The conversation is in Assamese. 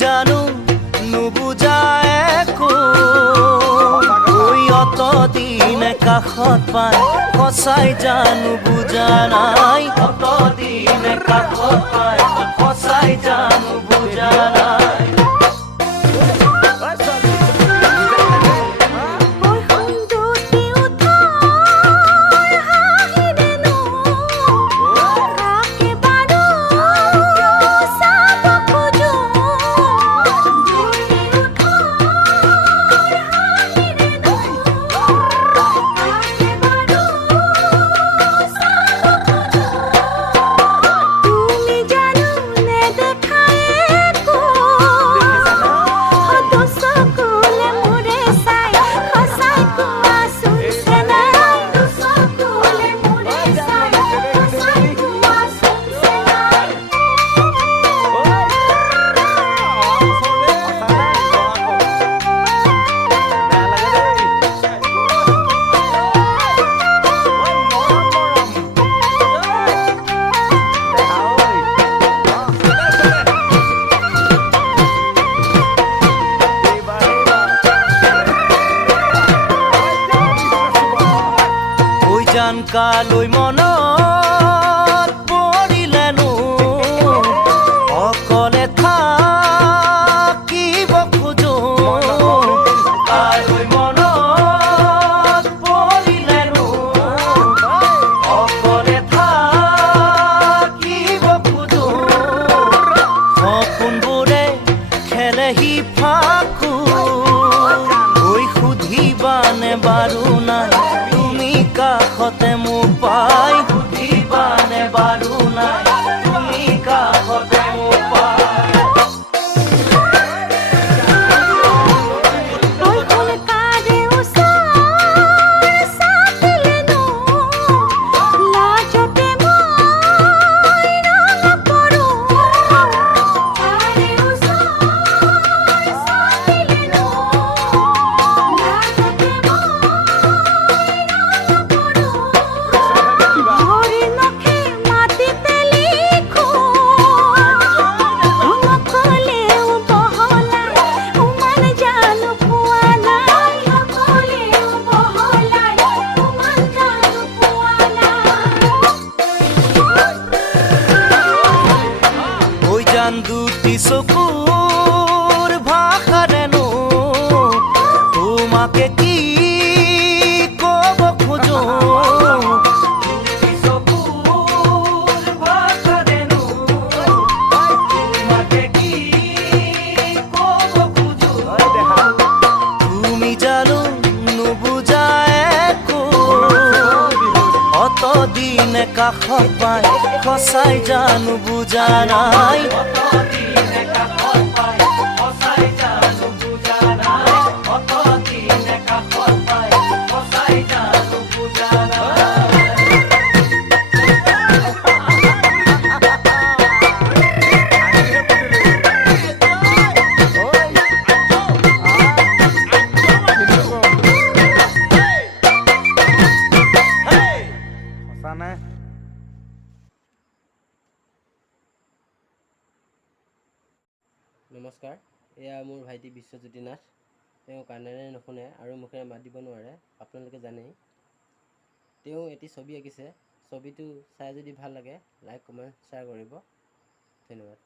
জানো নুবুজা একো অতদিন কাষত পাই সঁচাই জানো বুজা নাই অতদিন কাষত পাই সঁচাই জানো বুজা নাই কালৈ মনত পৰিলেনো অকলে থাকিব খোজো কালৈ মনত পৰিলেনো অকলে থাকিব খোজো সপোনবোৰে খেলেহি ফাকু ঐ সুধিবানে বাৰু নাই কাষতে মোৰ পাই সুধিবানে বাৰু নাই তুমি কাষতে মোৰ পাই দুটি চকুৰ ভাষাৰেনো তোমাকে কি ক'ব খোজো দুটি চকুৰ ভাষাৰেনো তোমাকে কি ক'ব খোজো তুমি জানো নুবুজা একো অতদিন কাষত পাই সঁচাই জানো বুজা নাই নমস্কাৰ, এয়া মোৰ ভাইটি বিশ্বজ্যোতি নাথ। তেওঁ কাণেৰে নুশুনে আৰু মুখেৰে মাত দিব নোৱাৰে, আপোনালোকে জানেই। তেওঁ এটি ছবি আঁকিছে, ছবিটো চাই যদি ভাল লাগে লাইক কমেণ্ট শ্বেয়াৰ কৰিব। ধন্যবাদ।